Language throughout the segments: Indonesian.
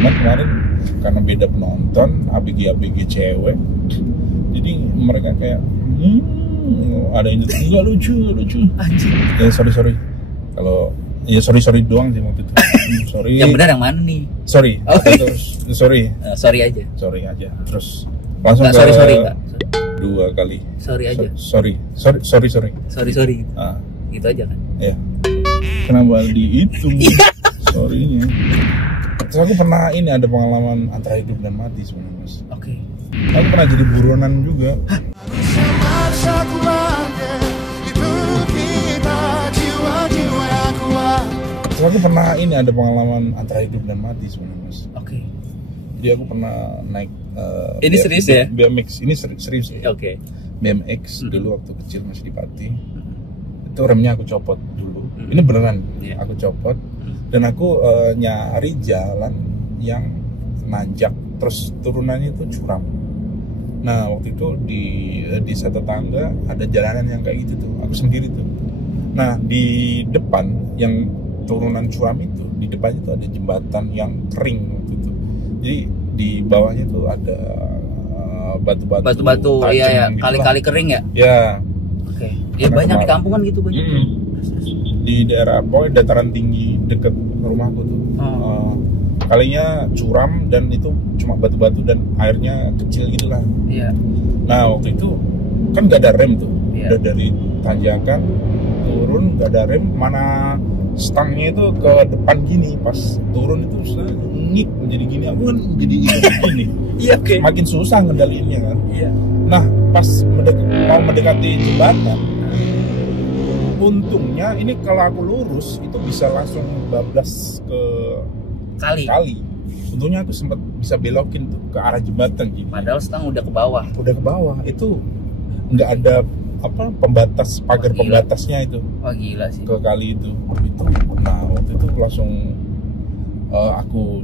Cuman kemarin karena beda penonton, ABG cewek, jadi mereka kayak ada yang nggak lucu Anjing. ya sorry kalau ya sorry doang sih waktu itu. Sorry Yang benar yang mana nih? sorry Sorry aja. sorry aja terus langsung Nggak, ke sorry nggak? 2 kali Sorry aja. sorry Sorry. Gitu aja kan? ya kenapa dihitung sorrynya. Terus aku pernah ini ada pengalaman antara hidup dan mati sebenarnya Mas. Oke. Aku pernah jadi buronan juga. Terus aku pernah ini ada pengalaman antara hidup dan mati sebenarnya Mas. Oke. Jadi aku pernah naik Ini serius ya? BMX ini serius ya. Oke. BMX dulu waktu kecil masih di Pati. Itu remnya aku copot dulu. Ini beneran. Yeah. Aku copot dan aku nyari jalan yang nanjak terus turunannya itu curam. Nah waktu itu di satu tangga ada jalanan yang kayak gitu tuh. Aku sendiri tuh. Nah di depan yang turunan curam itu di depannya tuh ada jembatan yang kering waktu itu. Jadi di bawahnya tuh ada batu-batu iya tajam kali-kali kering ya. Ya. Oke. Ya banyak di kampung kan gitu banyak. Di daerah pokoknya dataran tinggi deket rumahku tuh. Kalinya curam dan itu cuma batu-batu dan airnya kecil gitu lah. Iya. Nah waktu itu kan gak ada rem tuh. Iya. Udah dari tanjakan turun gak ada rem, mana stangnya itu ke depan gini, pas turun itu saya ngik menjadi gini, aku kan jadi gini. Iya oke. Makin susah ngendaliinnya kan. Iya. Nah pas mau mendekati jembatan, untungnya ini kalau aku lurus itu bisa langsung bablas ke kali. Untungnya aku sempat bisa belokin tuh ke arah jembatan gini. Padahal stang udah ke bawah. Udah ke bawah itu nggak ada apa pembatas pagar pembatasnya itu. Wah gila sih. Ke kali itu. Nah waktu itu langsung aku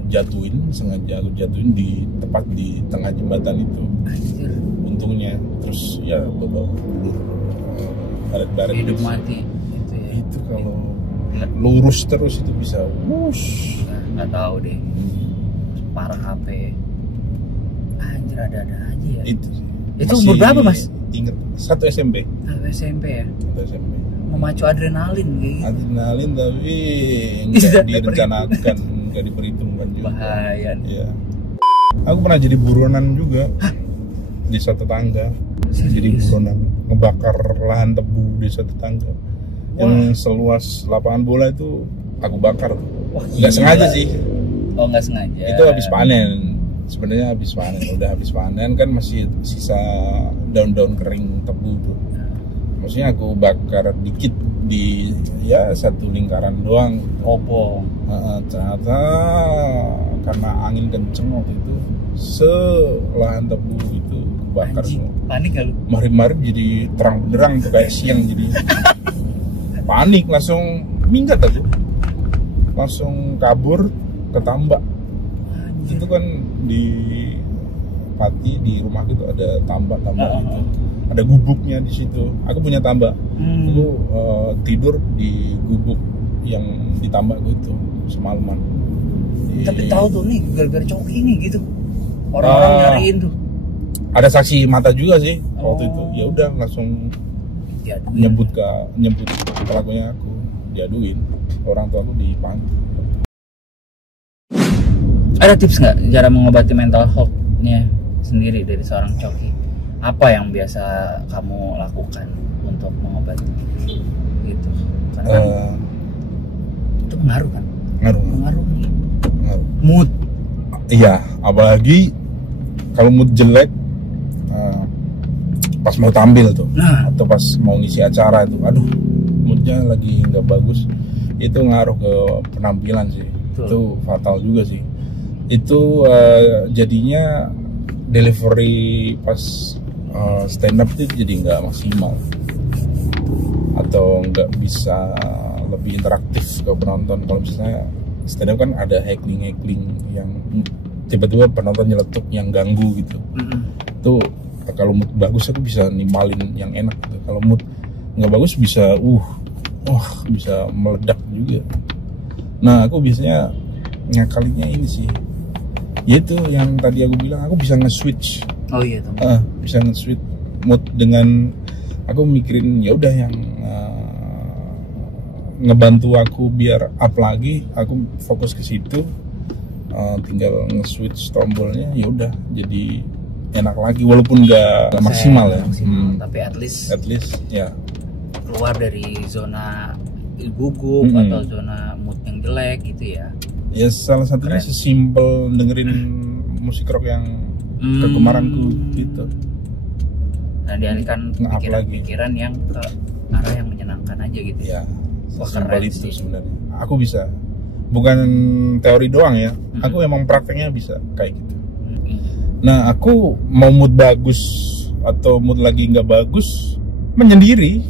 sengaja aku jatuhin di tepat di tengah jembatan itu. Anjir. Untungnya terus ya bawa ulur baret-baret Hidup gitu. mati itu ya. Itu kalau lurus terus itu bisa wush. Nggak tahu deh. Parah HP. Anjir ada-ada aja ya. Itu umur berapa Mas? Ingat 1 SMP. SMP ya. 1 SMP. Memacu adrenalin gitu. Adrenalin tapi Tidak nggak direncanakan, nggak diperhitungkan juga. Bahaya. Iya. Aku pernah jadi buronan juga. Di satu tangga. Jadi buronan ngebakar lahan tebu di satu tangga. Yang seluas lapangan bola itu aku bakar. Wah, nggak sengaja sih. Oh nggak sengaja. Itu habis panen. Sebenarnya habis panen. Udah habis panen kan masih sisa daun-daun kering tebu tuh. Maksudnya aku bakar dikit di ya satu lingkaran doang. Opong. Ternyata karena angin kenceng waktu itu selahan tebu itu kebakar semua. Panik gak lu? Marip-marip jadi terang benderang tuh kayak siang jadi. Panik langsung minggat aku. Langsung kabur ke tambak. Itu kan di Pati di rumah itu ada tambak itu. Ada gubuknya di situ. Aku punya tambak. Aku tidur di gubuk yang di tambak itu semalaman. Tapi tahu tuh nih gara-gara coki nih gitu. Orang-orang nyariin tuh. Ada saksi mata juga sih waktu itu. Ya udah langsung nyebut pelakunya aku, diaduin. Orang tua aku dipanggil. Ada tips nggak cara mengobati mental health-nya sendiri dari seorang coki? Apa yang biasa kamu lakukan untuk mengobati gitu? Karena itu pengaruh kan? Pengaruh nih. Mood. Iya, apalagi kalau mood jelek pas mau tampil tuh, atau pas mau ngisi acara itu, aduh, moodnya lagi nggak bagus, itu ngaruh ke penampilan sih. Itu fatal juga sih. Itu jadinya delivery pas stand up itu jadi nggak maksimal atau nggak bisa lebih interaktif ke penonton. Kalau misalnya stand up kan ada heckling yang tiba-tiba penonton nyeletuk yang ganggu gitu. Itu kalau mood bagus aku bisa nimalin yang enak gitu. Kalau mood nggak bagus bisa bisa meledak juga. Nah aku biasanya ngakalinya ini sih Ya itu yang tadi aku bilang, aku bisa nge-switch. Oh iya tuh. Bisa nge-switch mood dengan aku mikirin ya udah yang ngebantu aku biar up lagi, aku fokus ke situ. Tinggal nge-switch tombolnya, ya udah jadi enak lagi walaupun nggak maksimal ya. Tapi at least ya keluar dari zona gugup atau zona mood yang jelek gitu ya. Ya salah satunya sesimpel dengerin musik rock yang kegemaranku gitu. Nah, dialihkan pikiran yang ke arah yang menyenangkan aja gitu. Ya, keren itu sih sebenarnya. Aku bisa. Bukan teori doang ya. Aku emang prakteknya bisa kayak gitu. Nah, aku mau mood bagus atau mood lagi nggak bagus menyendiri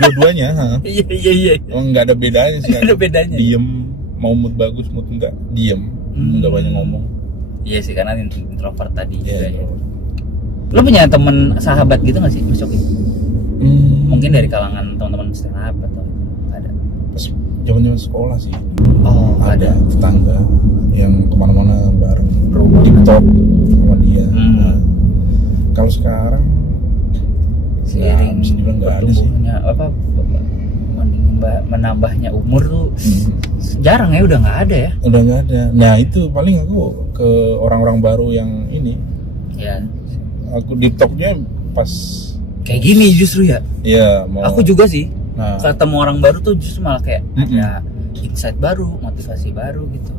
dua-duanya. Iya. Nggak ada bedanya sih. Nggak ada bedanya. Diem, mau mood bagus, mood enggak, diem, nggak banyak ngomong. Iya sih, karena introvert tadi juga ya. Introvert. Lo punya temen sahabat gitu nggak sih, Mas Coki? Mungkin dari kalangan teman-teman stand up atau ada? Pas zaman sekolah sih. Oh, ada tetangga yang kemana-mana bareng, TikTok sama dia. Nah, kalau sekarang seiring bisa dibilang nggak ada sih. Menambahnya umur tuh jarang ya, udah nggak ada ya. Udah nggak ada. Nah itu paling aku ke orang-orang baru yang ini. Ya. Aku di TikToknya pas kayak gini justru ya. Iya. Aku juga sih. Nah, ketemu orang baru tuh justru malah kayak ada insight baru, motivasi baru gitu.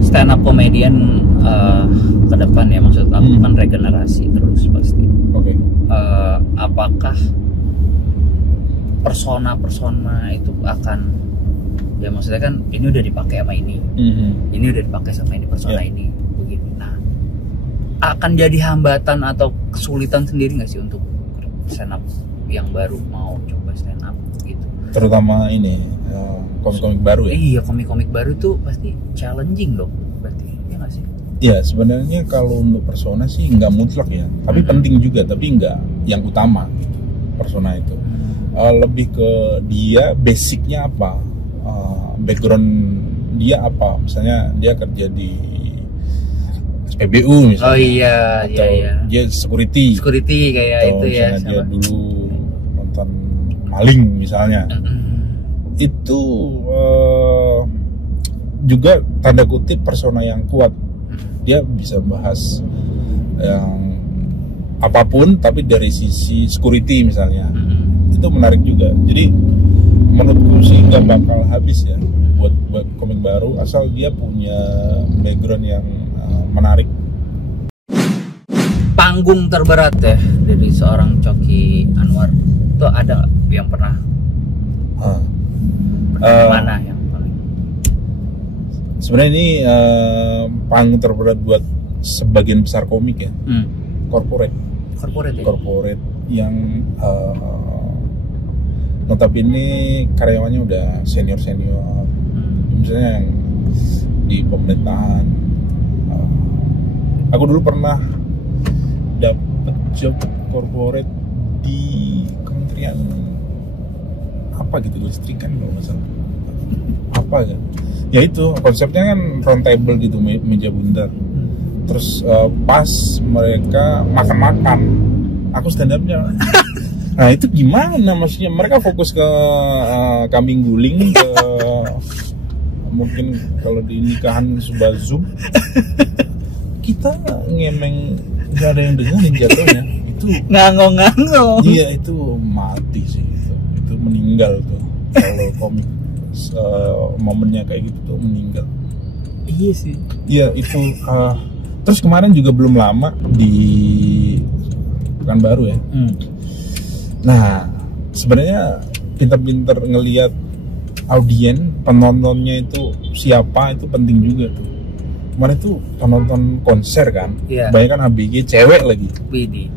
Stand up comedian ke depan ya, maksud aku kan regenerasi terus pasti. Oke. Apakah persona itu akan, ya maksudnya kan ini udah dipakai sama ini, ini udah dipakai sama ini persona ini begini. Nah, akan jadi hambatan atau kesulitan sendiri nggak sih untuk stand up yang baru mau coba stand up gitu? Terutama ini komik-komik baru ya? Iya, komik-komik baru tuh pasti challenging dong, berarti ya nggak sih? Ya sebenarnya kalau untuk persona sih nggak mutlak ya, tapi penting juga, tapi nggak yang utama gitu, persona itu. Lebih ke dia basicnya apa, background dia apa, misalnya dia kerja di SPBU misalnya. Oh iya, atau dia security kayak atau itu ya. Dia dulu nonton maling misalnya. Itu juga tanda kutip persona yang kuat. Dia bisa bahas yang apapun tapi dari sisi security misalnya. Itu menarik juga. Jadi menurutku sih nggak bakal habis ya buat komik baru asal dia punya background yang menarik. Panggung terberat ya dari seorang Coki Anwar itu ada nggak yang pernah? Mana yang paling? Sebenarnya ini panggung terberat buat sebagian besar komik ya. Corporate ya? Corporate yang notabene karyawannya udah senior misalnya yang di pemerintahan. Aku dulu pernah dapet job corporate di kementerian apa gitu, listrikan kalau nggak salah, apa kan ya, itu konsepnya kan round table gitu, meja bundar. Terus pas mereka makan aku stand upnya. Nah itu gimana maksudnya, mereka fokus ke kambing guling, ke mungkin kalau di nikahan sudah Zoom, kita ngemeng nggak ada yang dengerin jatuhnya. Itu ngangong. Iya itu mati sih, itu meninggal tuh kalau komik momennya kayak gitu tuh meninggal. Iya sih. Iya itu. Terus kemarin juga belum lama di Pekanbaru ya. Nah, sebenarnya pinter-pinter ngelihat audien, penontonnya itu siapa, itu penting juga tuh. Kemarin tuh penonton konser kan, banyak kan ABG, cewek lagi.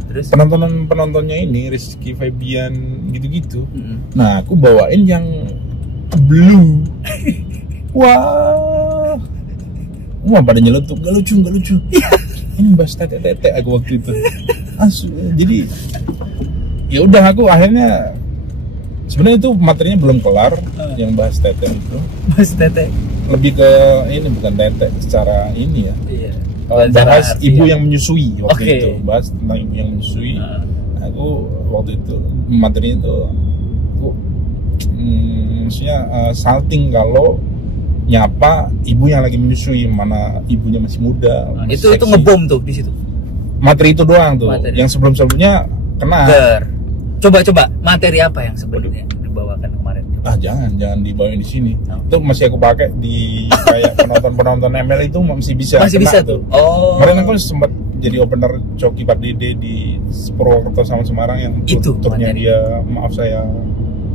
Terus penontonnya ini Rizky Febian gitu-gitu. Nah, aku bawain yang blue. Wah, pada nyeletuk, gak lucu. Ini bahas tete aku waktu itu. Jadi ya udah, aku akhirnya sebenarnya itu materinya belum kelar yang bahas tete itu. Bahas tete. lebih ke ini, bukan tete secara ini ya. Iya. Bahas Secara ibu arti yang menyusui waktu Oke. itu, bahas tentang ibu yang menyusui. Nah, Aku waktu itu materinya itu aku maksudnya salting kalau nyapa ibu yang lagi menyusui, mana ibunya masih muda, masih itu seksi. ngebom tuh di situ. Materi itu doang tuh. Materi. Yang sebelumnya kena. Ber. Coba materi apa yang sebelumnya dibawakan kemarin? Jangan dibawain di sini. Oh. Itu masih aku pakai di kayak penonton ML itu masih bisa. Masih kena bisa tuh. Oh. Kemarin aku sempat jadi opener Coki Pardede di Purwokerto sama Semarang yang Itu turnya materi. dia, maaf saya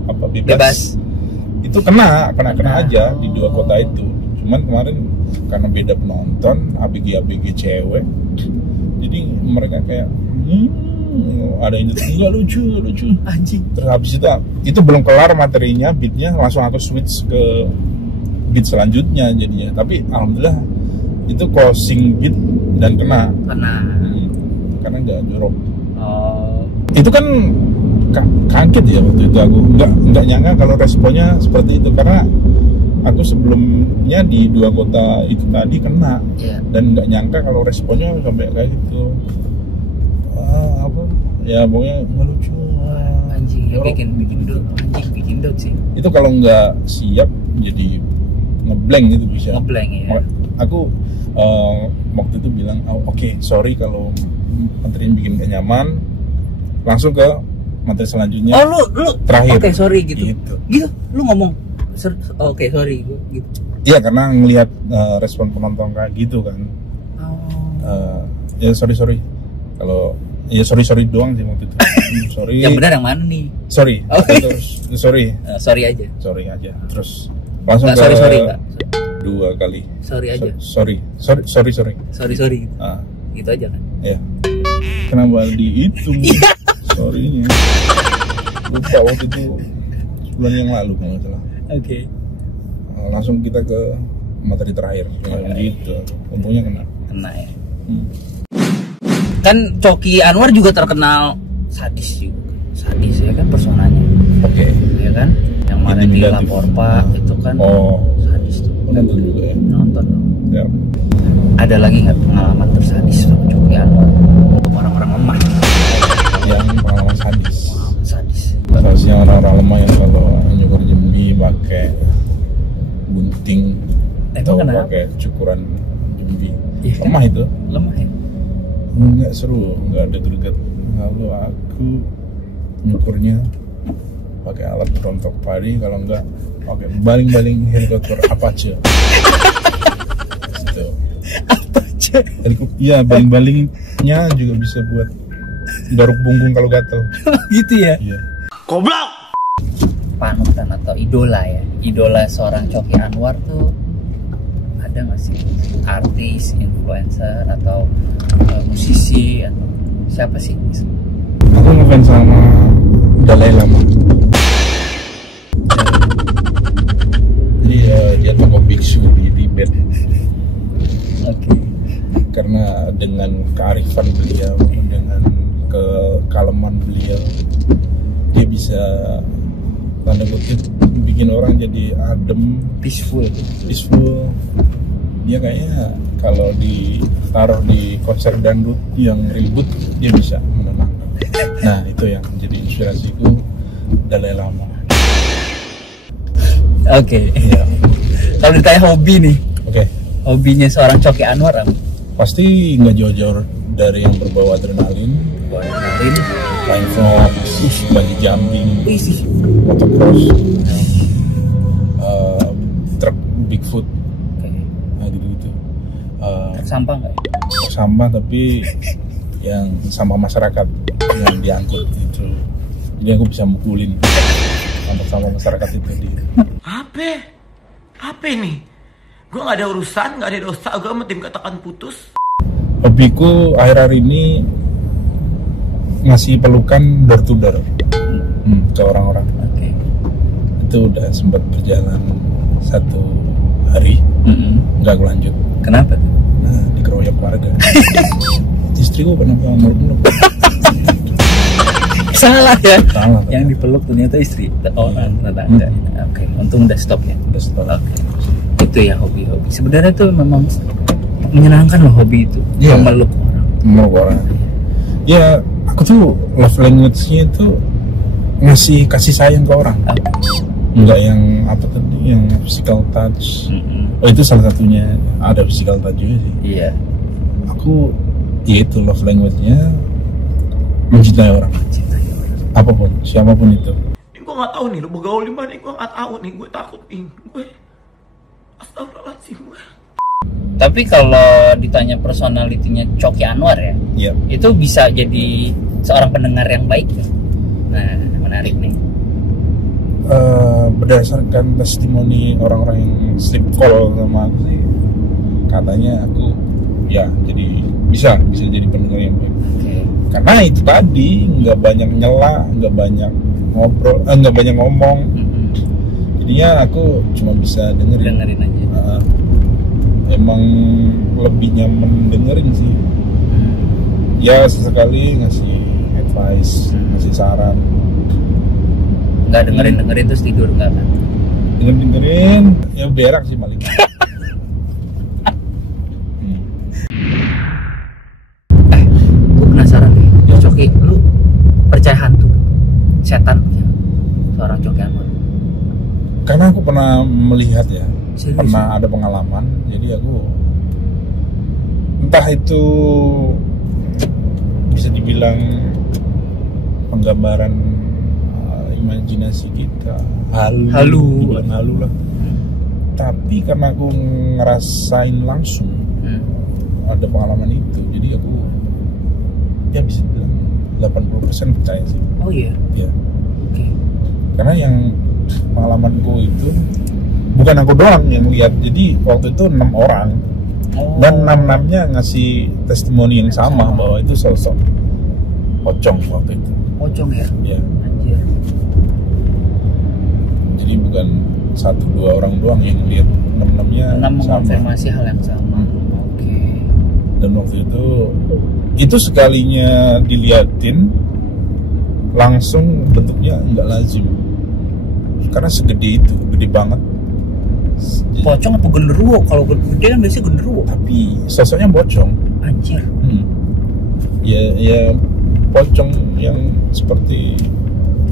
bebas. Bebas. Itu kena aja di dua kota itu. Cuman kemarin karena beda penonton, ABG cewek, jadi mereka kayak ada yang nggak lucu. Anjing. Terus habis itu belum kelar materinya, beatnya langsung aku switch ke beat selanjutnya jadinya. Tapi alhamdulillah itu closing beat dan kena. Karena nggak drop. Oh. Itu kan kaget ya waktu itu, aku nggak nyangka kalau responnya seperti itu, karena aku sebelumnya di dua kota itu tadi kena. Iya. Dan nggak nyangka kalau responnya sampai kayak gitu. Ya pokoknya nggak lucu. Anjing, bikin dot sih. Itu kalau nggak siap jadi ngeblank itu bisa. Ngeblank ya. Aku waktu itu bilang oke, sorry kalau materinya bikin gak nyaman, langsung ke materi selanjutnya. Oh lu terakhir. Oke, sorry gitu. Gitu. Lu ngomong oke, sorry gitu. Iya, karena ngelihat respon penonton kayak gitu kan. Ya sorry kalau ya sorry doang sih waktu itu. Sorry. Yang benar yang mana nih? Sorry. Terus sorry. Sorry aja. Sorry aja. Terus langsung Nggak, ke sorry Pak. dua kali. Sorry aja. Sorry. Sorry. Gitu aja kan. Ya. Kenapa dihitung sorry-nya? Lupa waktu itu sebulan yang lalu kalau nggak salah. Oke. Langsung kita ke materi terakhir. Gitu. Untungnya kena. Kena ya. Kan Coki Anwar juga terkenal sadis ya kan personanya. Oke. Ya kan? Yang mana di Intimidatif. Lapor Pak itu kan sadis tuh. Nonton juga ya. Nonton. Ya. Ada lagi nggak pengalaman tersadis sama Coki Anwar untuk orang-orang lemah? Yang pengalaman sadis. Sadis. Sadisnya orang-orang lemah yang kalau nyukur jambi pakai gunting atau kenapa? pakai cukuran jambi. Iya kan? Lemah itu. Lemah ya. Nggak seru, nggak ada greget. Lalu aku nyukurnya pakai alat rontok padi, kalau enggak pakai baling-baling helikopter Apache. Gitu. Apache. Iya, baling-balingnya juga bisa buat garuk punggung kalau gatel. Gitu ya. Iya. Goblok. Panutan atau idola ya. Idola seorang Coki Anwar tuh ada nggak sih? Artis, influencer atau musisi atau siapa sih? Aku ngefans sama Dalai Lama. Jadi dia tokoh biksu di Tibet. Oke. Karena dengan kearifan beliau, dengan kekaleman beliau, dia bisa tanda kutip bikin orang jadi adem, Peaceful. Dia kayaknya kalau ditaruh di konser dangdut yang ribut, dia bisa menenangkan. Nah, itu yang menjadi inspirasiku, Dalai Lama. Oke. Iya. Kalau ditanya hobi nih, Oke. hobinya seorang Coki Anwar apa? Pasti nggak jauh-jauh dari yang berbau adrenalin, Adrenalin. flying fox, bungee jumping, Isi. motocross, truk Bigfoot, Oke. nah gitu-gitu. Sampah nggak? Sampah tapi yang sampah masyarakat yang diangkut gitu. Jadi aku bisa mukulin sampah masyarakat itu di. Apa ini? Gue gak ada urusan, gak ada dosa, gue sama tim katakan putus. Hobiku akhir-akhir ini ngasih pelukan door to door ke orang-orang. Oke. Itu udah sempat berjalan 1 hari, nggak aku lanjut. Kenapa? Nah, dikeroyok warga. Istriku kenapa meluk-meluk? Salah ya. Salah. Yang dipeluk ternyata istri. Oh, tetangga. Oke. Untung udah stop ya. Udah stop. Oke. itu ya hobi-hobi. Sebenarnya tuh memang menyenangkan loh hobi itu. Iya. Memeluk orang. Memeluk orang. Ya, aku tuh love language-nya itu ngasih kasih sayang ke orang. Enggak yang apa tadi, yang physical touch. Oh, itu salah satunya. Ada physical touch juga sih. Iya. Aku ya itu love language-nya mencintai orang. Apapun, siapapun itu. Gue nggak tahu nih, lu bergaul di mana? Gue nggak tahu nih, gue takut nih. Gue astagfirullahaladzim gue. Tapi kalau ditanya personalitinya Coki Anwar ya, Iya. itu bisa jadi seorang pendengar yang baik. Nah, menarik nih. Berdasarkan testimoni orang-orang yang sleep call sama aku sih, katanya aku ya jadi bisa jadi pendengar yang baik. Okay. Karena itu tadi nggak banyak nyela, nggak banyak ngobrol, nggak banyak ngomong. Jadinya aku cuma bisa dengerin aja. Emang lebih nyaman dengerin sih. Ya sesekali ngasih advice, ngasih saran. Nggak dengerin terus tidur nggak kan? Dengerin ya berak sih paling. Gue penasaran nih, Coki, lu percaya hantu, setan, seorang Coki Anwar? Karena aku pernah melihat ya. Serius? Pernah ada pengalaman, jadi aku entah itu bisa dibilang penggambaran imajinasi kita, halu lah. Tapi karena aku ngerasain langsung ada pengalaman itu, jadi aku ya bisa bilang 80% percaya sih. Oh iya? Ya. Oke. Karena yang pengalamanku itu bukan aku doang yang lihat, jadi waktu itu 6 orang dan 6-6-nya ngasih testimoni yang sama bahwa itu sosok pocong waktu itu. Pocong ya? Ya. Anjir. Jadi bukan 1-2 orang doang yang lihat, 6-6-nya 6 sama. mengonfirmasi hal yang sama. Oke. Dan waktu itu sekalinya diliatin langsung bentuknya nggak lazim. Karena segede itu, gede banget. Pocong atau genderuwo? Kalau gede kan biasanya genderuwo. Tapi sosoknya pocong. Anjir. Ya pocong yang seperti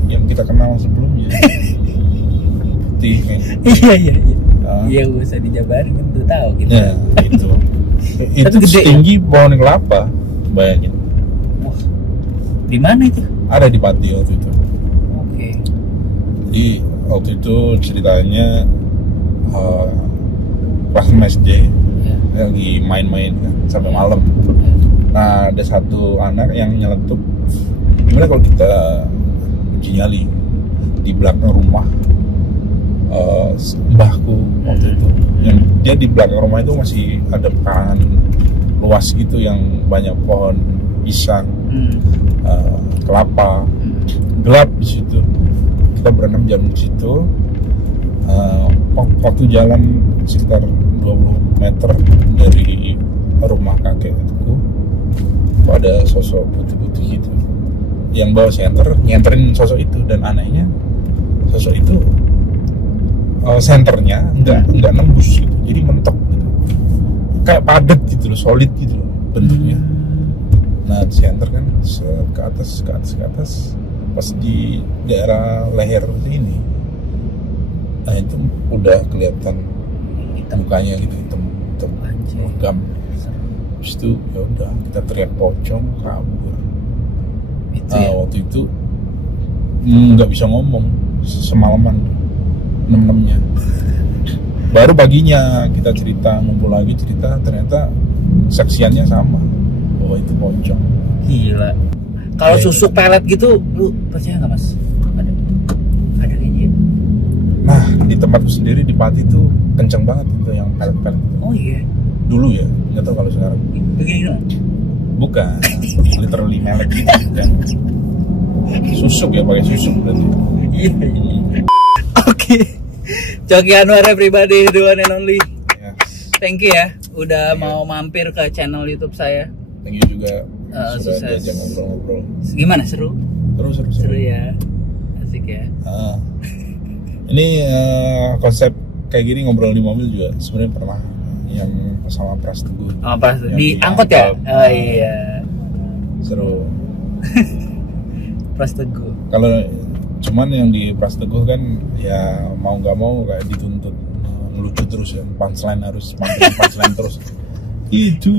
yang kita kenal sebelumnya. Putih kan. Iya. Iya, gak usah dijabarin kan tuh tahu gitu. Ya, itu. Itu gede, setinggi pohon kelapa, bayangin. Wah. Di mana itu? Ada di Pati waktu itu. Oke. Jadi waktu itu ceritanya pas SD lagi main-main kan, sampai malam. Nah ada satu anak yang nyeletuk, gimana kalau kita uji nyali di belakang rumah mbahku waktu itu. Yang dia di belakang rumah itu masih ada pekarangan luas gitu yang banyak pohon pisang, kelapa, gelap di situ. Kita berenam jam di situ. Waktu jalan sekitar 20 meter dari rumah kakekku, ada sosok putih-putih gitu yang bawa nyenterin sosok itu, dan anehnya sosok itu senternya nggak nembus gitu, jadi mentok gitu, kayak padat gitu loh, solid gitu loh bentuknya. Nah senter kan ke atas pas di daerah leher ini, nah itu udah kelihatan mukanya gitu, hitam legam. Terus itu ya udah kita teriak pocong, kabur. Waktu itu nggak bisa ngomong semalaman, 6-6-nya. Baru paginya kita ngumpul lagi cerita, ternyata saksiannya sama bahwa itu pocong. Gila. Kalau susu pelet gitu, lu percaya nggak mas? Ada kayaknya. Nah di tempatku sendiri di Pati tuh kenceng banget itu yang pelet-pelet. Oh iya. Dulu ya, nggak tahu kalau sekarang. Begini dong. Bukan, literally melet gitu. Dan susuk ya, pakai susuk berarti. Iya. Oke. Coki Anwar everybody, the one and only. Yes. Thank you ya, udah mau mampir ke channel YouTube saya. Thank you juga sudah sukses. diajak ngobrol-ngobrol. Gimana, seru? Seru ya, asik ya. Ini konsep kayak gini ngobrol di mobil juga sebenarnya pernah yang sama Pras Teguh. Oh, pas Yang di angkot ya? Oh iya. Seru. Pras Teguh. Kalau cuman yang di Pras Teguh kan ya mau nggak mau kayak dituntut ngelucu terus ya, punchline harus punchline terus. Itu.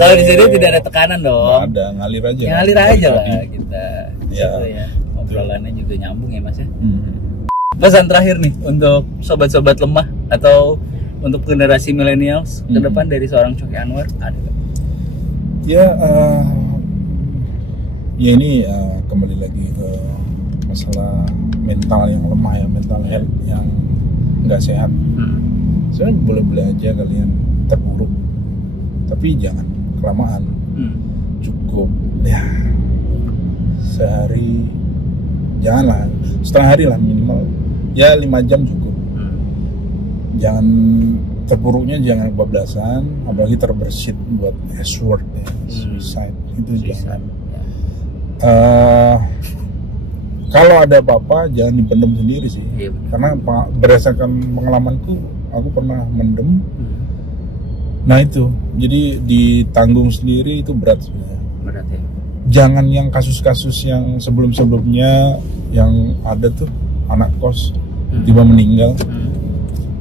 Kalau di sini tidak ada tekanan dong. Nggak ada, ngalir aja. Ya, ngalir aja lah kita. Ya. Gitu ya. Obrolannya juga nyambung ya Mas ya. Pesan terakhir nih untuk sobat-sobat lemah atau untuk generasi millennials ke depan dari seorang Coki Anwar ada nggak? Ya, ya ini kembali lagi ke masalah mental yang lemah ya, mental health yang nggak sehat. Sebenarnya boleh-boleh aja kalian terpuruk, tapi jangan kelamaan. Cukup ya sehari, janganlah setengah hari lah minimal. Ya 5 jam cukup. Jangan terpuruknya jangan kebablasan, apalagi terbersit buat S-word ya, suicide itu jangan. Kalau ada apa-apa jangan dipendam sendiri sih. Karena berdasarkan pengalamanku, aku pernah mendem. Nah itu, jadi ditanggung sendiri itu berat sebenarnya. Berat ya. Jangan yang kasus-kasus yang sebelum-sebelumnya yang ada tuh anak kos tiba meninggal,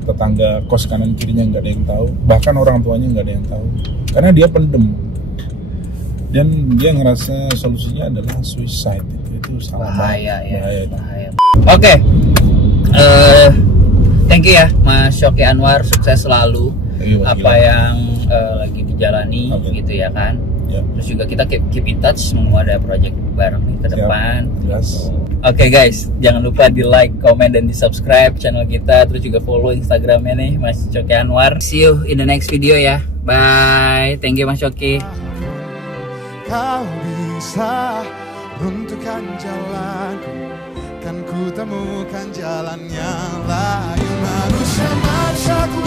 tetangga kos kanan kirinya nggak ada yang tahu, bahkan orang tuanya nggak ada yang tahu, karena dia pendem dan dia ngerasa solusinya adalah suicide. Itu salah. Bahaya ya. Bahaya. Oke. Thank you ya Mas Coki Anwar, sukses selalu apa yang lagi dijalani. Amin. Gitu ya kan. Ya. Terus juga kita keep in touch, semua ada project bareng nih ke depan. Yes. Oke guys, jangan lupa di like, comment, dan di subscribe channel kita. Terus juga follow Instagramnya nih Mas Coki Anwar. See you in the next video ya. Bye. Thank you Mas Coki. Kau bisa runtuhkan jalanku, kan ku temukan jalan yang lain. Manusia maksa ku